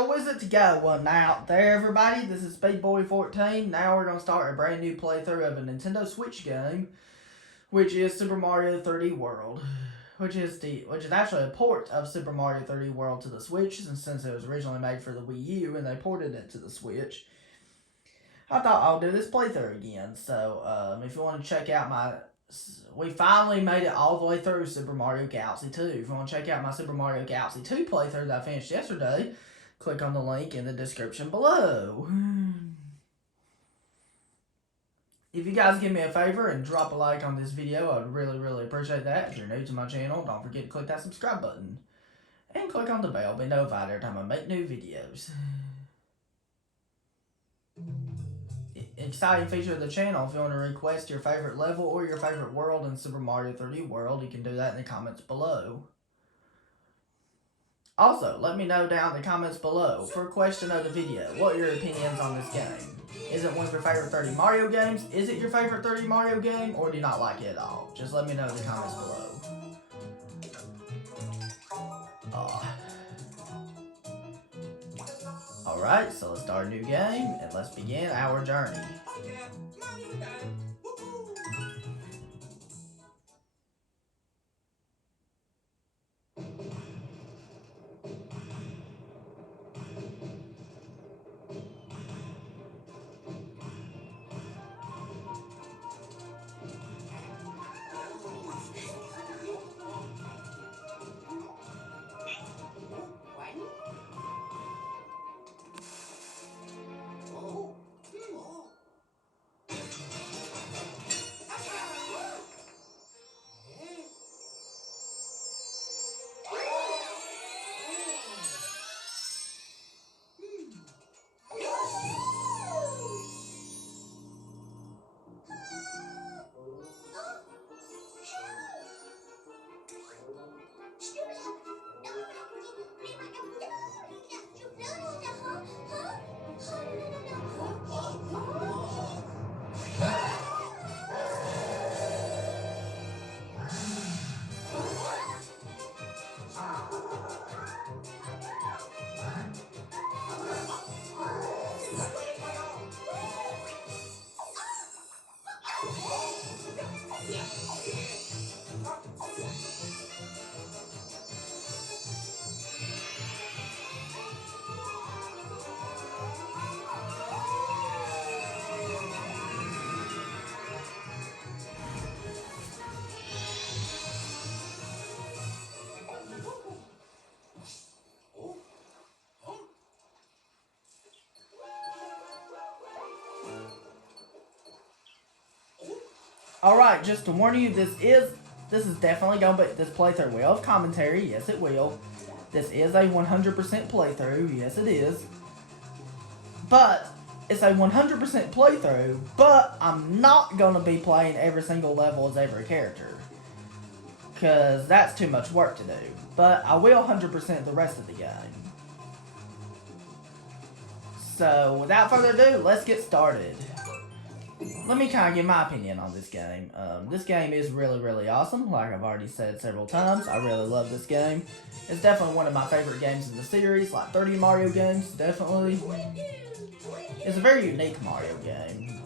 how is it to go? Well, now, there everybody, this is Speedboy14. Now we're going to start a brand new playthrough of a Nintendo Switch game, which is Super Mario 3D World. Which is actually a port of Super Mario 3D World to the Switch, since it was originally made for the Wii U and they ported it to the Switch. I thought I'll do this playthrough again. So, if you want to check out we finally made it all the way through Super Mario Galaxy 2. If you want to check out my Super Mario Galaxy 2 playthrough that I finished yesterday, click on the link in the description below. If you guys give me a favor and drop a like on this video, I'd really appreciate that. If you're new to my channel, don't forget to click that subscribe button. And click on the bell, be notified every time I make new videos. Exciting feature of the channel, if you want to request your favorite level or your favorite world in Super Mario 3D World, you can do that in the comments below. Also, let me know down in the comments below, for a question of the video, what are your opinions on this game? Is it one of your favorite 3D Mario games? Is it your favorite 3D Mario game? Or do you not like it at all? Just let me know in the comments below. Alright, so let's start a new game, and let's begin our journey. Alright, just to warn you, this is definitely going to be, this playthrough will have commentary, yes it will. This is a 100% playthrough, yes it is. But, it's a 100% playthrough, but I'm not going to be playing every single level as every character. Because that's too much work to do. But I will 100% the rest of the game. So, without further ado, let's get started. Let me kind of give my opinion on this game. This game is really awesome, like I've already said several times. I really love this game. It's definitely one of my favorite games in the series, like 3D Mario games, definitely. It's a very unique Mario game.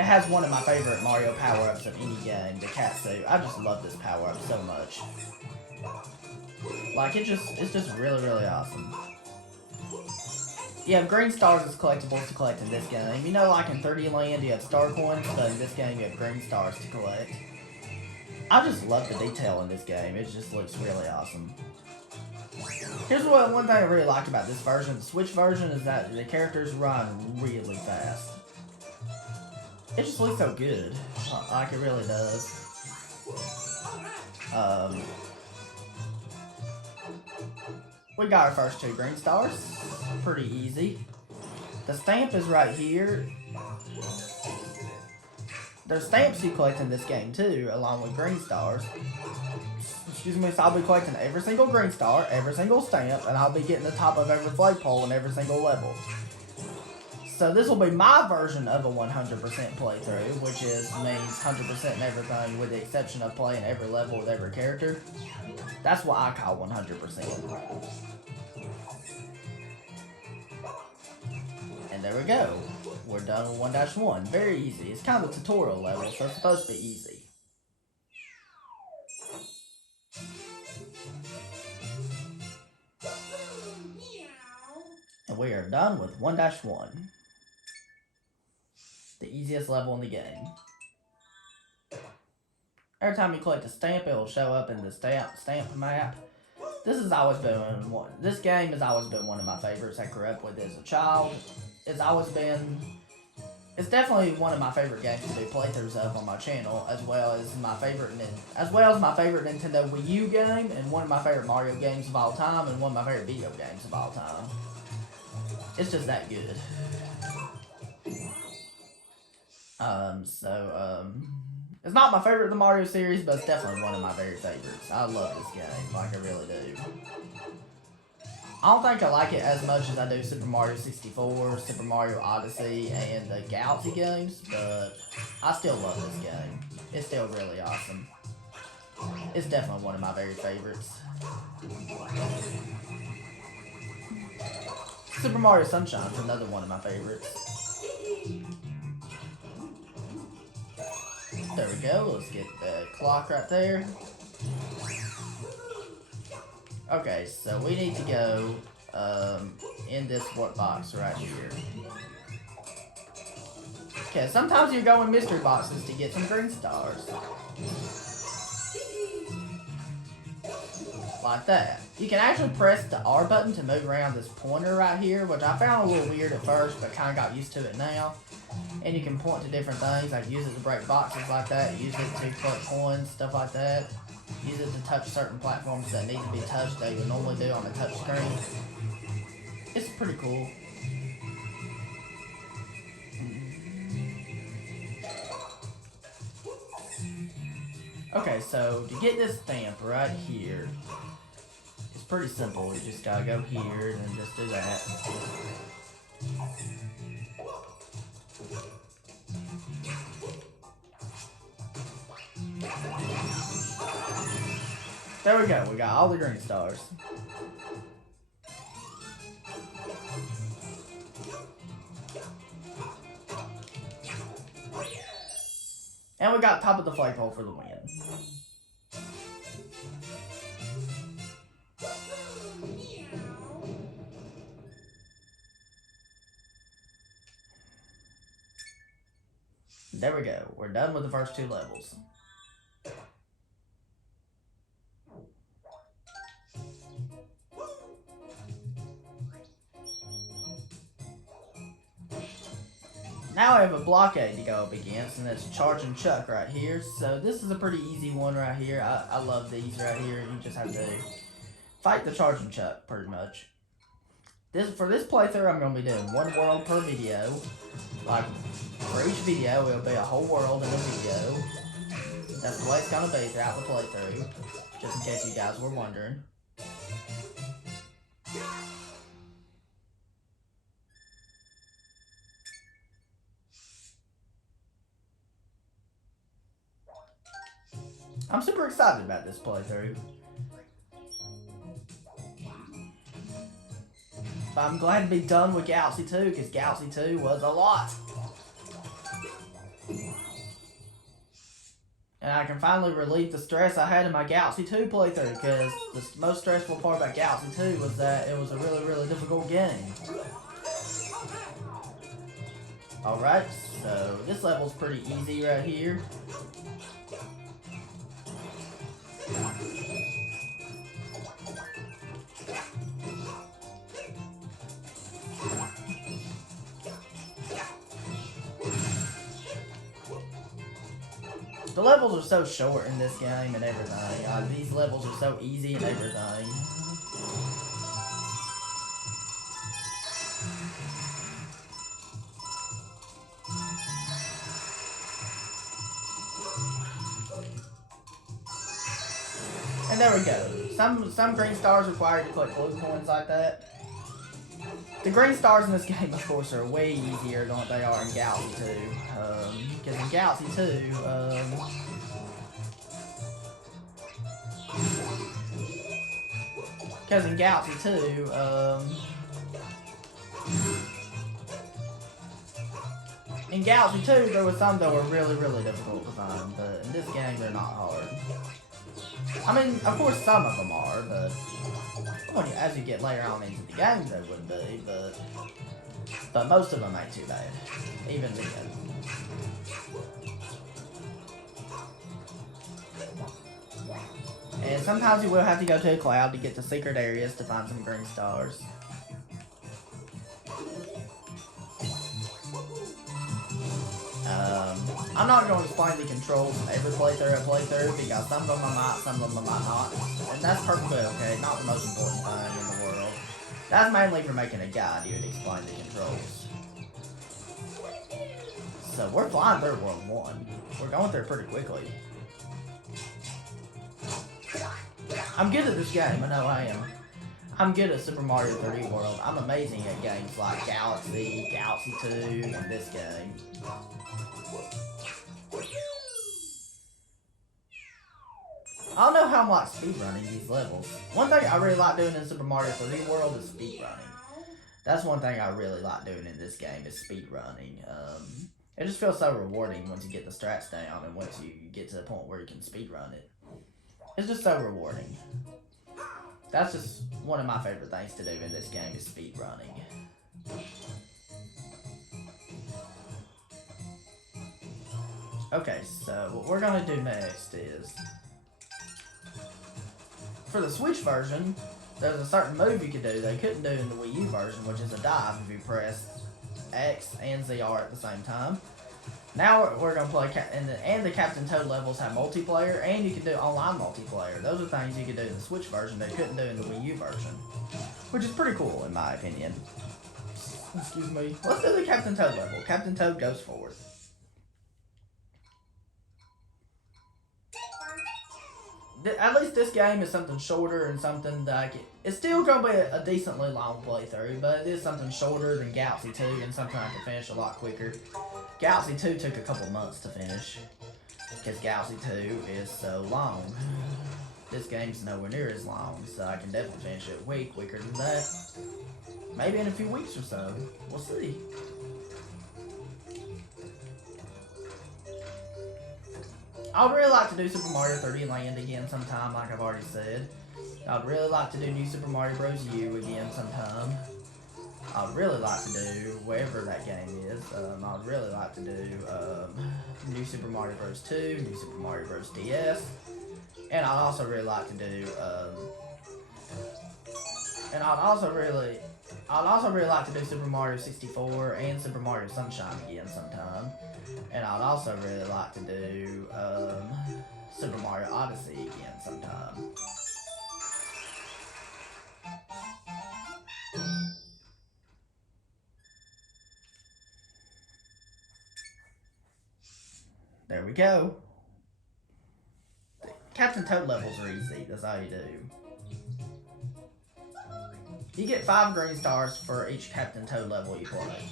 It has one of my favorite Mario power-ups of any game, the cat suit. I just love this power-up so much. Like, it's just really awesome. You have green stars as collectibles to collect in this game. You know, like in 3D Land, you have star coins, but in this game, you have green stars to collect. I just love the detail in this game. It just looks really awesome. Here's one thing I really like about this version, the Switch version, is that the characters run really fast. It just looks so good. Like it really does. We got our first 2 green stars. Pretty easy. The stamp is right here. There's stamps you collect in this game too, along with green stars. Excuse me, so I'll be collecting every single green star, every single stamp, and I'll be getting the top of every flagpole in every single level. So this will be my version of a 100% playthrough, which means 100% in everything with the exception of playing every level with every character. That's what I call 100%. And there we go. We're done with 1-1. Very easy. It's kind of a tutorial level, so it's supposed to be easy. And we are done with 1-1. The easiest level in the game. Every time you collect a stamp, it will show up in the stamp map. This game has always been one of my favorites I grew up with as a child. It's definitely one of my favorite games to do playthroughs of on my channel, as well as my favorite Nintendo Wii U game, and one of my favorite Mario games of all time, and one of my favorite video games of all time. It's just that good. It's not my favorite of the Mario series, but it's definitely one of my very favorites. I love this game, like I really do. I don't think I like it as much as I do Super Mario 64, Super Mario Odyssey, and the Galaxy games, but I still love this game. It's still really awesome. It's definitely one of my very favorites. Super Mario Sunshine is another one of my favorites. There we go. Let's get the clock right there. Okay, so we need to go in this box right here. Okay, sometimes you go in mystery boxes to get some green stars. Like that. You can actually press the R button to move around this pointer right here, which I found a little weird at first, but kind of got used to it now. And you can point to different things, like use it to break boxes like that, use it to collect coins, stuff like that. Use it to touch certain platforms that need to be touched that you would normally do on a touch screen. It's pretty cool. Okay, so to get this stamp right here, it's pretty simple. You just gotta go here and then just do that. There we go, we got all the green stars. And we got top of the flagpole for the win. There we go, we're done with the first two levels. Now I have a blockade to go up against, and that's Charging Chuck right here. So this is a pretty easy one right here. I love these right here. You just have to fight the Charging Chuck, pretty much. For this playthrough, I'm going to be doing one world per video. Like, for each video, it'll be a whole world in a video. That's the way it's going to be throughout the playthrough, just in case you guys were wondering. I'm super excited about this playthrough. But I'm glad to be done with Galaxy 2, because Galaxy 2 was a lot. And I can finally relieve the stress I had in my Galaxy 2 playthrough, because the most stressful part about Galaxy 2 was that it was a really, really difficult game. Alright, so this level's pretty easy right here. The levels are so short in this game and everything. These levels are so easy and everything. And there we go. Some green stars required to collect blue coins like that. The green stars in this game, of course, are way easier than what they are in Galaxy 2. Because in Galaxy 2, because in Galaxy 2, in Galaxy 2, there was some that were really, really difficult to find, but in this game, they're not hard. I mean, of course, some of them are, but well, as you get later on into the game, they would be, but most of them ain't too bad, even then. And sometimes you will have to go to a cloud to get to secret areas to find some green stars. I'm not going to explain the controls every playthrough I play through because some of them I might, some of them I might not. And that's perfectly okay, not the most important thing in the world. That's mainly for making a guide here to explain the controls. So we're flying through World 1. We're going through pretty quickly. I'm good at this game, I know I am. I'm good at Super Mario 3D World. I'm amazing at games like Galaxy, Galaxy 2, and this game. I don't know how I'm like speedrunning these levels. One thing I really like doing in Super Mario 3D World is speedrunning. That's one thing I really like doing in this game is speedrunning. It just feels so rewarding once you get the strats down and once you get to the point where you can speedrun it. It's just so rewarding. That's just one of my favorite things to do in this game is speedrunning. Okay, so what we're gonna do next is, for the Switch version, there's a certain move you can do they couldn't do in the Wii U version, which is a dive if you press X and ZR at the same time. Now we're going to play, and the Captain Toad levels have multiplayer, and you can do online multiplayer. Those are things you can do in the Switch version that you couldn't do in the Wii U version, which is pretty cool in my opinion. Excuse me. Let's do the Captain Toad level. Captain Toad goes forward. At least this game is something shorter and something that I can... It's still going to be a decently long playthrough, but it is something shorter than Galaxy 2 and something I can finish a lot quicker. Galaxy 2 took a couple months to finish, because Galaxy 2 is so long. This game's nowhere near as long, so I can definitely finish it way quicker than that. Maybe in a few weeks or so. We'll see. I'd really like to do Super Mario 3D Land again sometime, like I've already said. I'd really like to do New Super Mario Bros. U again sometime. I'd really like to do wherever that game is. I'd really like to do New Super Mario Bros. 2, New Super Mario Bros. DS, and I'd also really like to do I'd also really like to do Super Mario 64 and Super Mario Sunshine again sometime. And I'd also really like to do Super Mario Odyssey again sometime. There we go. Captain Toad levels are easy, that's all you do. You get 5 green stars for each Captain Toad level you play.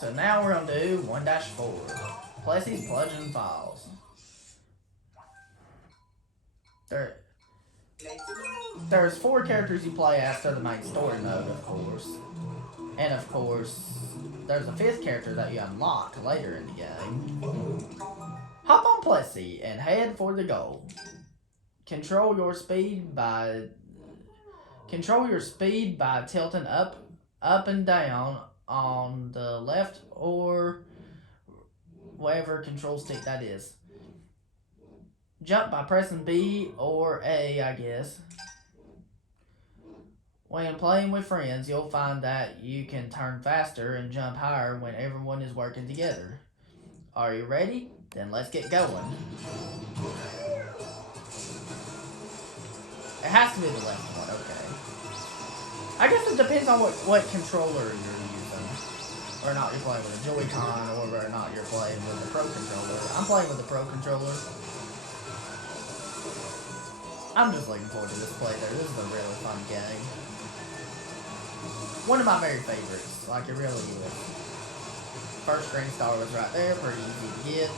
So now we're going to do 1-4. Plessy's Bludgeon Falls. There's 4 characters you play after the main story mode, of course. And of course, there's a 5th character that you unlock later in the game. Hop on Plessy and head for the goal. Control your speed by tilting up and down on the left or whatever control stick that is. Jump by pressing B or A, I guess. When playing with friends, you'll find that you can turn faster and jump higher when everyone is working together. Are you ready? Then let's get going. It has to be the left one, okay. I guess it depends on what controller you're using. Whether or not you're playing with a Joy-Con or whether or not you're playing with a Pro Controller. I'm playing with the Pro Controller. I'm just looking forward to this playthrough. This is a really fun game. One of my very favorites. Like, it really is. First green star was right there. Pretty easy to get.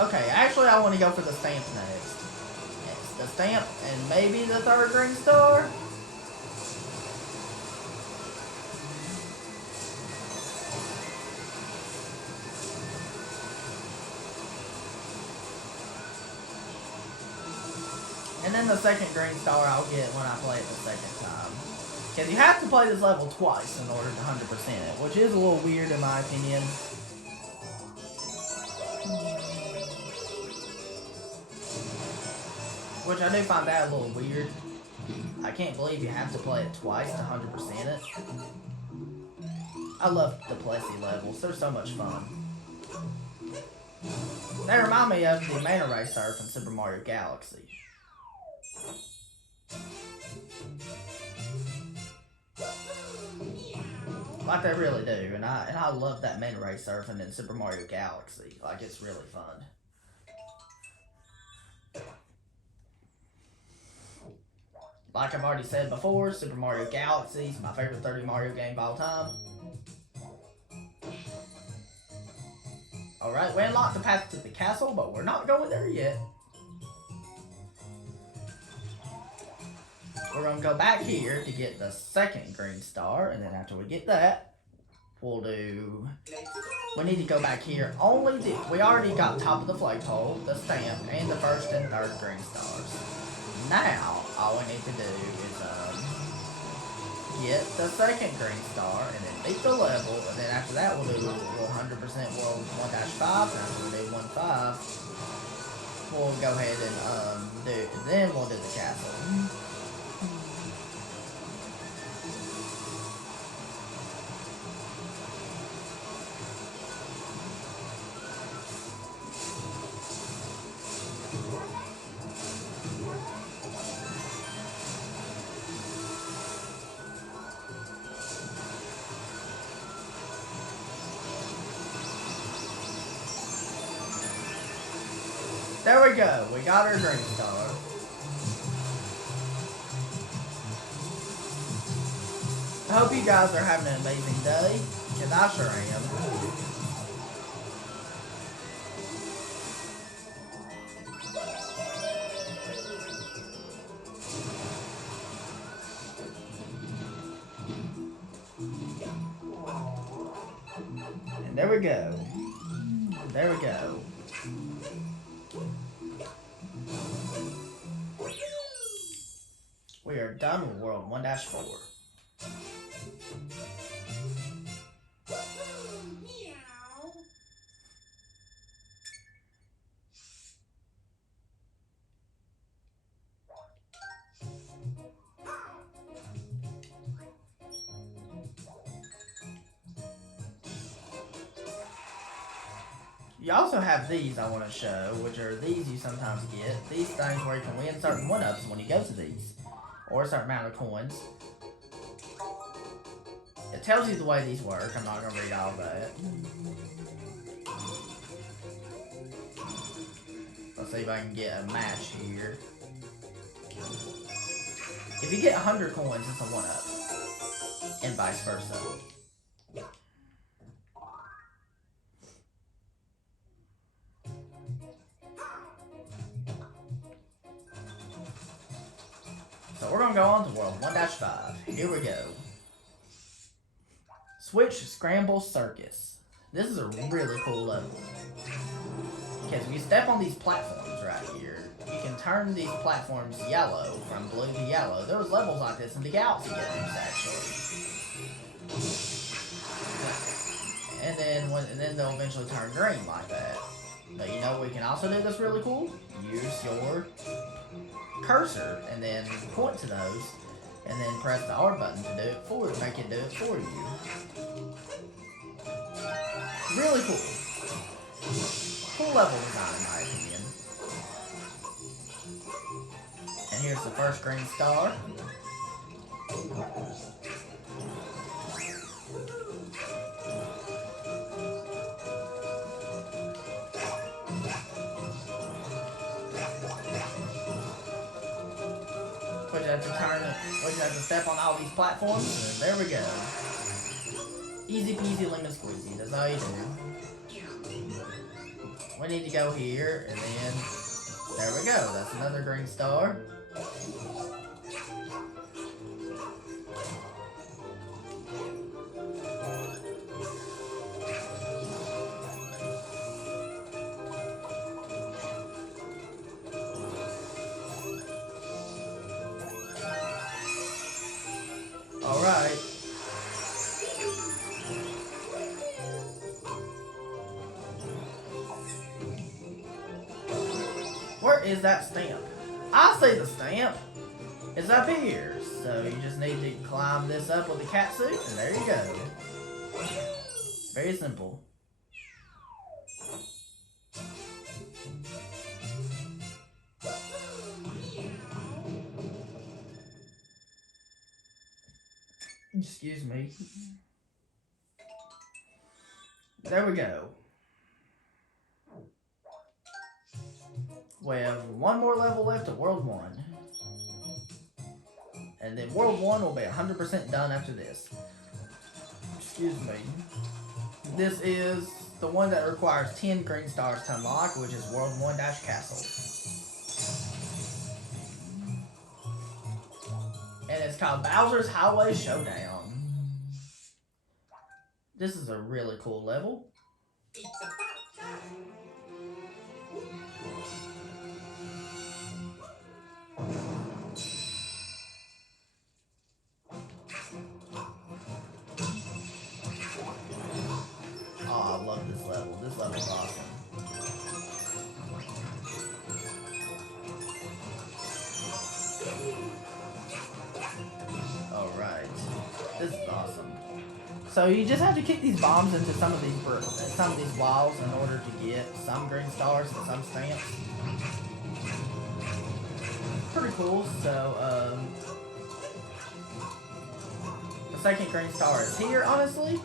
Okay, actually I want to go for the stamp next. Yes, the stamp and maybe the third green star. And then the second green star I'll get when I play it the second time. Because you have to play this level twice in order to 100% it, which is a little weird in my opinion. Which I do find that a little weird. I can't believe you have to play it twice to 100% it. I love the Plessie levels, they're so much fun. They remind me of the Manta Ray Surf in Super Mario Galaxy. Like they really do, and I love that Manta Ray Surfing in Super Mario Galaxy. Like, it's really fun. Like I've already said before, Super Mario Galaxy is my favorite 3D Mario game of all time. Alright, we unlocked the path to the castle, but we're not going there yet. We're going to go back here to get the second green star, and then after we get that, we'll do... We need to go back here. We already got top of the flagpole, the stamp, and the first and third green stars. Now, all we need to do is get the second green star and then beat the level, and then after that we'll do 100% World 1-5, and after we do 1-5, we'll go ahead and then we'll do the castle. There we go, we got our green star. I hope you guys are having an amazing day, because I sure am. And there we go. There we go. We are done with World 1-4. You also have these I want to show, which are these you sometimes get. These things where you can win certain 1-ups when you go to these. Or a certain amount of coins. It tells you the way these work. I'm not going to read all of that. Let's see if I can get a match here. If you get 100 coins, it's a 1-up. And vice versa. So we're going to go on to World 1-5. Here we go. Switch Scramble Circus. This is a really cool level. Because if you step on these platforms right here, you can turn these platforms yellow, from blue to yellow. There was levels like this in the Galaxy games, actually. And then they'll eventually turn green like that. But you know we can also do this really cool? Use your cursor and then point to those and then press the R button to do it for it, make it do it for you. Really cool. Cool level design in my opinion. And here's the first green star. have to we just have to step on all these platforms, and there we go. Easy peasy lemon squeezy, that's all you do. We need to go here, and then, there we go, that's another green star. Alright. Where is that stamp? I see the stamp. It's up here. So you just need to climb this up with the cat suit, and there you go. Very simple. Excuse me. There we go. We have one more level left of World 1. And then World 1 will be 100% done after this. Excuse me. This is the one that requires 10 green stars to unlock, which is World 1-Castle. And it's called Bowser's Highway Showdown. This is a really cool level. It's about time. Oh, I love this level. This level's awesome. Alright. This is awesome. So you just have to kick these bombs into some of these walls in order to get some green stars and some stamps. Pretty cool. So the second green star is here, honestly.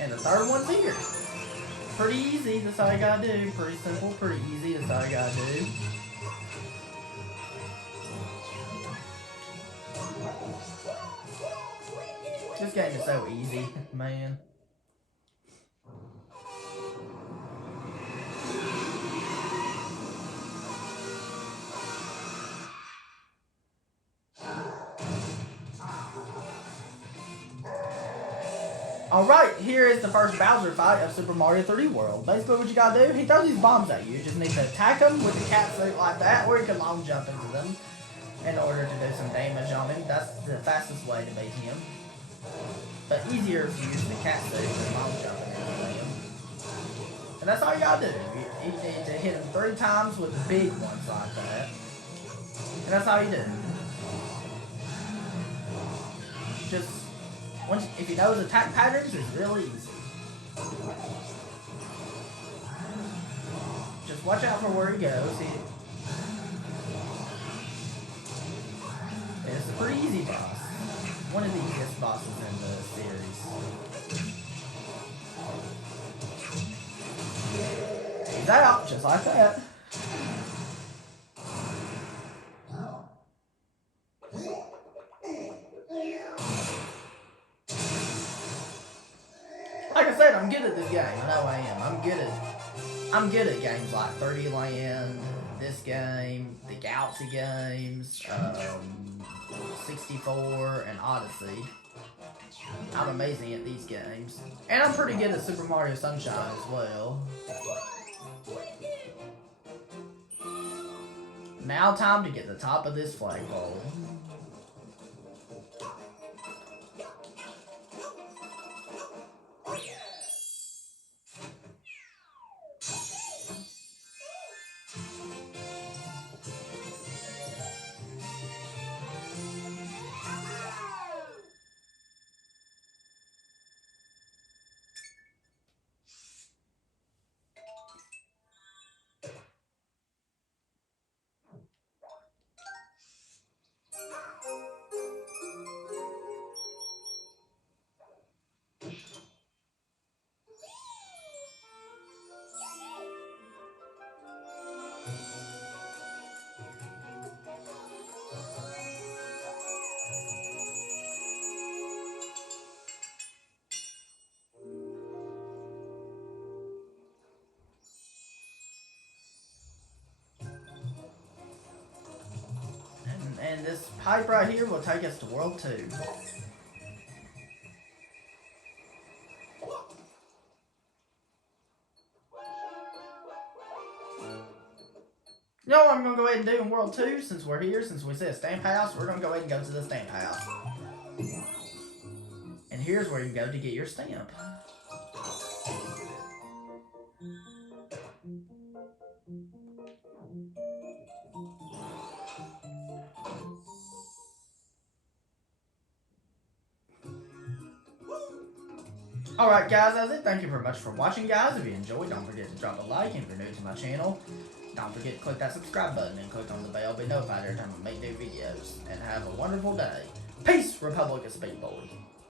And the third one's here. Pretty easy, that's all you gotta do. Pretty simple, pretty easy, that's all you gotta do. This game is so easy, man. Alright, here is the first Bowser fight of Super Mario 3D World. Basically what you gotta do, he throws these bombs at you. You just need to attack him with the cat suit like that, or you can long jump into them in order to do some damage on him. That's the fastest way to beat him. But easier if you use the cat suit than long jumping into him. And that's all you gotta do. You need to hit him 3 times with the big ones like that. And that's all you do. Just if you know his attack patterns, it's really easy. Just watch out for where he goes. It's a pretty easy boss. One of the easiest bosses in the series. He's out, just like that. Like I said, I'm good at this game. I know I am. I'm good at games like 3D Land, this game, the Galaxy games, 64, and Odyssey. I'm amazing at these games. And I'm pretty good at Super Mario Sunshine as well. Now time to get the top of this flagpole. And this pipe right here will take us to World 2. You know what I'm going to go ahead and do in World 2, since we're here, since we said Stamp House, we're going to go ahead and go to the Stamp House. And here's where you go to get your stamp. Alright guys, that's it. Thank you very much for watching, guys. If you enjoyed, don't forget to drop a like. And if you're new to my channel, don't forget to click that subscribe button and click on the bell to be notified every time I make new videos. And have a wonderful day. Peace, Republic of Speed Boy.